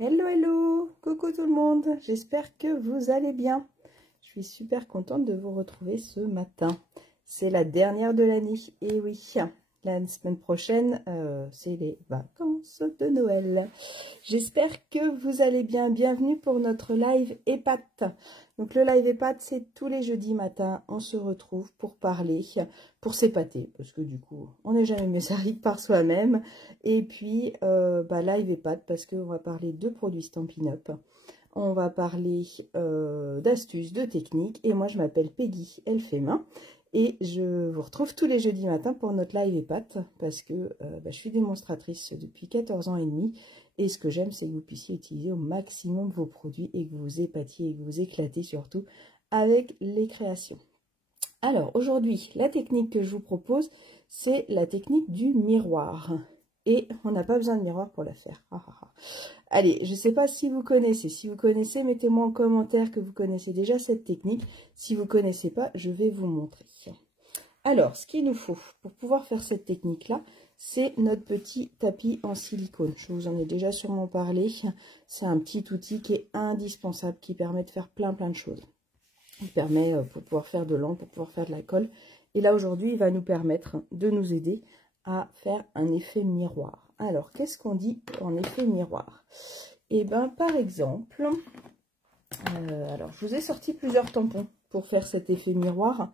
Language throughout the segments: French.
Hello, hello, coucou tout le monde, j'espère que vous allez bien. Je suis super contente de vous retrouver ce matin. C'est la dernière de l'année, et oui, la semaine prochaine, c'est les vacances de Noël. J'espère que vous allez bien. Bienvenue pour notre live EHPAD. Donc le live EHPAD, c'est tous les jeudis matin, on se retrouve pour parler, pour s'épater, parce que du coup, on n'est jamais mieux servi par soi-même. Et puis, live EHPAD, parce qu'on va parler de produits Stampin' Up. On va parler d'astuces, de techniques. Et moi, je m'appelle Peggy, elle fait main. Et je vous retrouve tous les jeudis matins pour notre live EHPAD, parce que je suis démonstratrice depuis 14 ans et demi. Et ce que j'aime, c'est que vous puissiez utiliser au maximum vos produits et que vous épatiez et que vous éclatez surtout avec les créations. Alors, aujourd'hui, la technique que je vous propose, c'est la technique du miroir. Et on n'a pas besoin de miroir pour la faire. Allez, je ne sais pas si vous connaissez. Si vous connaissez, mettez-moi en commentaire que vous connaissez déjà cette technique. Si vous ne connaissez pas, je vais vous montrer. Alors, ce qu'il nous faut pour pouvoir faire cette technique-là, c'est notre petit tapis en silicone. Je vous en ai déjà sûrement parlé. C'est un petit outil qui est indispensable, qui permet de faire plein de choses. Il permet pour pouvoir faire de l'encre, pour pouvoir faire de la colle. Et là, aujourd'hui, il va nous permettre de nous aider à faire un effet miroir. Alors, qu'est-ce qu'on dit en effet miroir? Eh bien, par exemple, alors, je vous ai sorti plusieurs tampons pour faire cet effet miroir.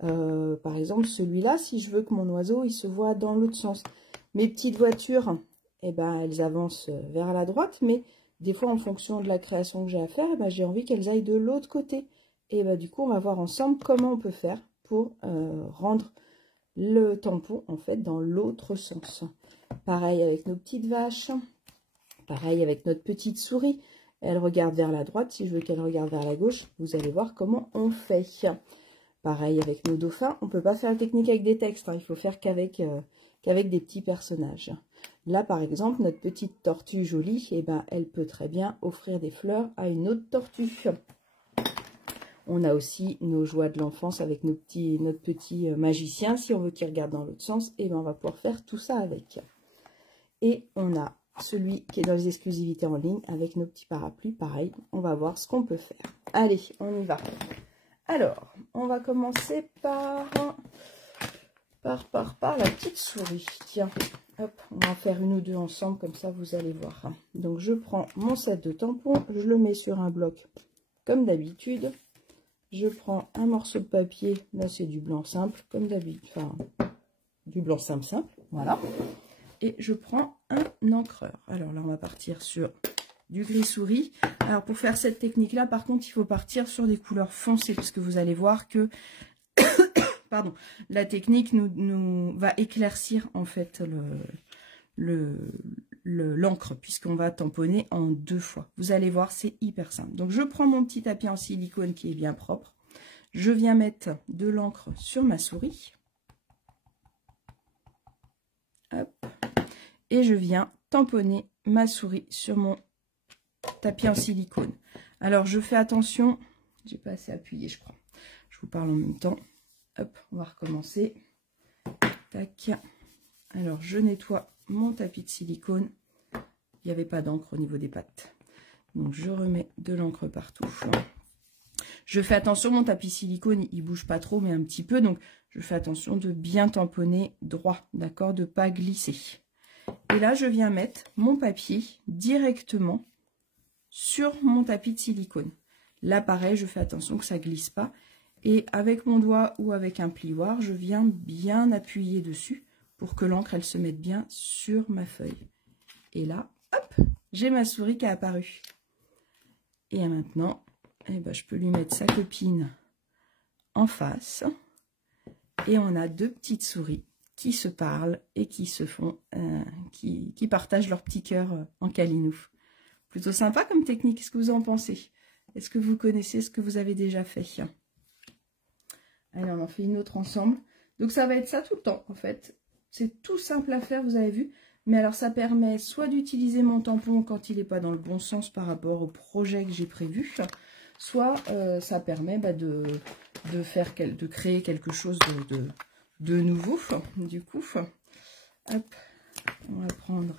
Par exemple, celui-là, si je veux que mon oiseau, il se voit dans l'autre sens. Mes petites voitures, eh ben, elles avancent vers la droite, mais des fois, en fonction de la création que j'ai à faire, eh ben, j'ai envie qu'elles aillent de l'autre côté. Et ben, du coup, on va voir ensemble comment on peut faire pour rendre le tampon, en fait, dans l'autre sens. Pareil avec nos petites vaches, pareil avec notre petite souris. Elle regarde vers la droite, si je veux qu'elle regarde vers la gauche, vous allez voir comment on fait. Pareil avec nos dauphins, on ne peut pas faire la technique avec des textes, hein, il faut faire qu'avec des petits personnages. Là, par exemple, notre petite tortue jolie, eh ben, elle peut très bien offrir des fleurs à une autre tortue. On a aussi nos joies de l'enfance avec notre petit magicien. Si on veut qu'il regarde dans l'autre sens, eh ben, on va pouvoir faire tout ça avec. Et on a celui qui est dans les exclusivités en ligne avec nos petits parapluies. Pareil, on va voir ce qu'on peut faire. Allez, on y va. Alors, on va commencer par la petite souris. Tiens, hop, on va en faire une ou deux ensemble, comme ça vous allez voir. Donc, je prends mon set de tampons, je le mets sur un bloc comme d'habitude. Je prends un morceau de papier, là c'est du blanc simple, comme d'habitude, enfin, du blanc simple, voilà. Et je prends un encreur. Alors là, on va partir sur du gris souris. Alors pour faire cette technique là, par contre, il faut partir sur des couleurs foncées, parce que vous allez voir que pardon, la technique nous va éclaircir en fait l'encre, puisqu'on va tamponner en 2 fois. Vous allez voir, c'est hyper simple. Donc je prends mon petit tapis en silicone qui est bien propre. Je viens mettre de l'encre sur ma souris. Hop. Et je viens tamponner ma souris sur mon tapis en silicone. Alors je fais attention, j'ai pas assez appuyé je crois. Je vous parle en même temps. Hop, on va recommencer. Tac. Alors je nettoie mon tapis de silicone. Il n'y avait pas d'encre au niveau des pattes. Donc je remets de l'encre partout. Je fais attention, mon tapis silicone, il bouge pas trop, mais un petit peu. Donc je fais attention de bien tamponner droit, d'accord, de pas glisser. Et là, je viens mettre mon papier directement sur mon tapis de silicone. Là, pareil, je fais attention que ça glisse pas. Et avec mon doigt ou avec un plioir, je viens bien appuyer dessus pour que l'encre, elle se mette bien sur ma feuille. Et là, hop, j'ai ma souris qui a apparu. Et maintenant, eh ben, je peux lui mettre sa copine en face. Et on a 2 petites souris qui se parlent et qui se font, qui partagent leur petit cœur en câlinou. Plutôt sympa comme technique, qu'est-ce que vous en pensez? Est-ce que vous connaissez ce que vous avez déjà fait? Allez, on en fait une autre ensemble. Donc ça va être ça tout le temps en fait. C'est tout simple à faire, vous avez vu. Mais alors ça permet soit d'utiliser mon tampon quand il n'est pas dans le bon sens par rapport au projet que j'ai prévu, soit ça permet de créer quelque chose de nouveau. Du coup, hop, on va prendre.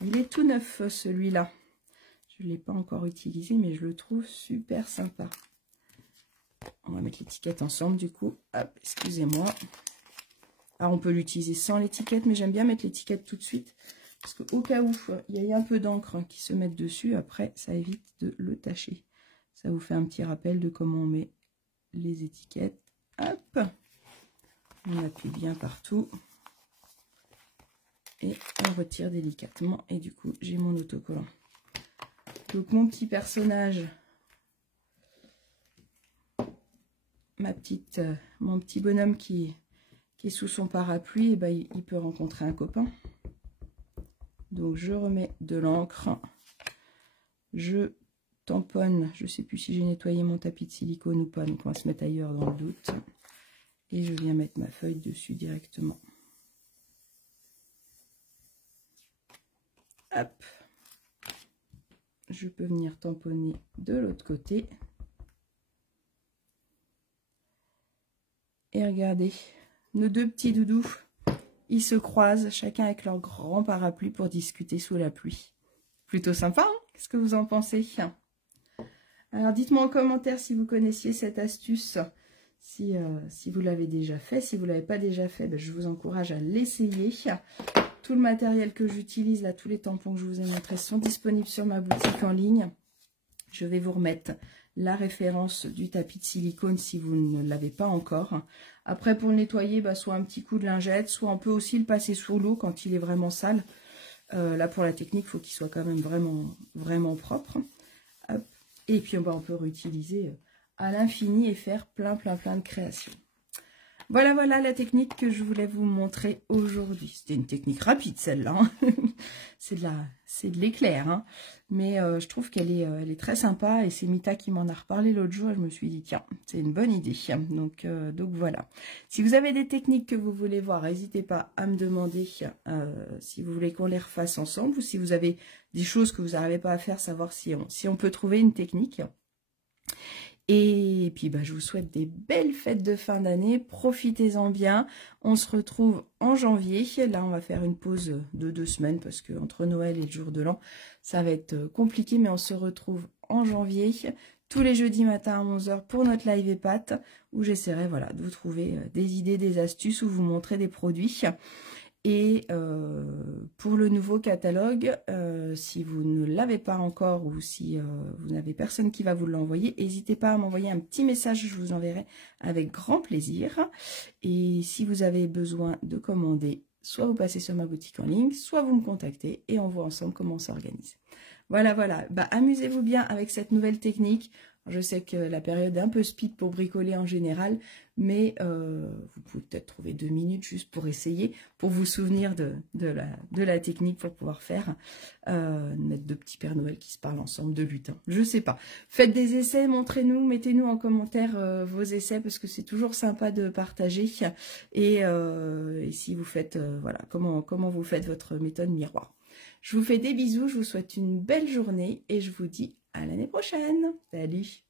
Il est tout neuf celui-là. Je ne l'ai pas encore utilisé, mais je le trouve super sympa. On va mettre l'étiquette ensemble du coup. Hop, excusez-moi. Alors on peut l'utiliser sans l'étiquette, mais j'aime bien mettre l'étiquette tout de suite. Parce qu'au cas où il y a un peu d'encre qui se mette dessus, après ça évite de le tacher. Ça vous fait un petit rappel de comment on met les étiquettes. Hop, on appuie bien partout. Et on retire délicatement. Et du coup, j'ai mon autocollant. Donc mon petit personnage, mon petit bonhomme qui est sous son parapluie, et ben, il peut rencontrer un copain. Donc je remets de l'encre. Je tamponne. Je ne sais plus si j'ai nettoyé mon tapis de silicone ou pas. Donc on va se mettre ailleurs dans le doute. Et je viens mettre ma feuille dessus directement. Hop. Je peux venir tamponner de l'autre côté. Et regardez, nos deux petits doudous, ils se croisent, chacun avec leur grand parapluie pour discuter sous la pluie. Plutôt sympa, hein? Qu'est-ce que vous en pensez? Alors, dites-moi en commentaire si vous connaissiez cette astuce, si vous l'avez déjà fait. Si vous ne l'avez pas déjà fait, ben, je vous encourage à l'essayer. Tout le matériel que j'utilise, là, tous les tampons que je vous ai montrés sont disponibles sur ma boutique en ligne. Je vais vous remettre la référence du tapis de silicone si vous ne l'avez pas encore. Après, pour le nettoyer, bah, soit un petit coup de lingette, soit on peut aussi le passer sous l'eau quand il est vraiment sale. Là, pour la technique, il faut qu'il soit quand même vraiment propre. Hop. Et puis, bah, on peut réutiliser à l'infini et faire plein de créations. Voilà la technique que je voulais vous montrer aujourd'hui. C'était une technique rapide, celle-là. Hein. C'est de l'éclair. Hein. Mais je trouve qu'elle est très sympa. Et c'est Mita qui m'en a reparlé l'autre jour. Et je me suis dit, tiens, c'est une bonne idée. Donc voilà. Si vous avez des techniques que vous voulez voir, n'hésitez pas à me demander si vous voulez qu'on les refasse ensemble. Ou si vous avez des choses que vous n'arrivez pas à faire, savoir si on peut trouver une technique. Et puis, bah, je vous souhaite des belles fêtes de fin d'année. Profitez-en bien. On se retrouve en janvier. Là, on va faire une pause de 2 semaines parce que entre Noël et le jour de l'an, ça va être compliqué. Mais on se retrouve en janvier, tous les jeudis matin à 11 h pour notre live EPAT, où j'essaierai voilà, de vous trouver des idées, des astuces, ou vous montrer des produits. Et pour le nouveau catalogue, si vous ne l'avez pas encore ou si vous n'avez personne qui va vous l'envoyer, n'hésitez pas à m'envoyer un petit message, je vous enverrai avec grand plaisir. Et si vous avez besoin de commander, soit vous passez sur ma boutique en ligne, soit vous me contactez et on voit ensemble comment on s'organise. Voilà. Bah, amusez-vous bien avec cette nouvelle technique. Je sais que la période est un peu speed pour bricoler en général, mais vous pouvez peut-être trouver 2 minutes juste pour essayer, pour vous souvenir de la technique, pour pouvoir faire, mettre 2 petits Pères Noël qui se parlent ensemble de lutin. Je sais pas. Faites des essais, montrez-nous, mettez-nous en commentaire vos essais, parce que c'est toujours sympa de partager. Et si vous faites, voilà, comment vous faites votre méthode miroir. Je vous fais des bisous, je vous souhaite une belle journée et je vous dis à l'année prochaine. Salut!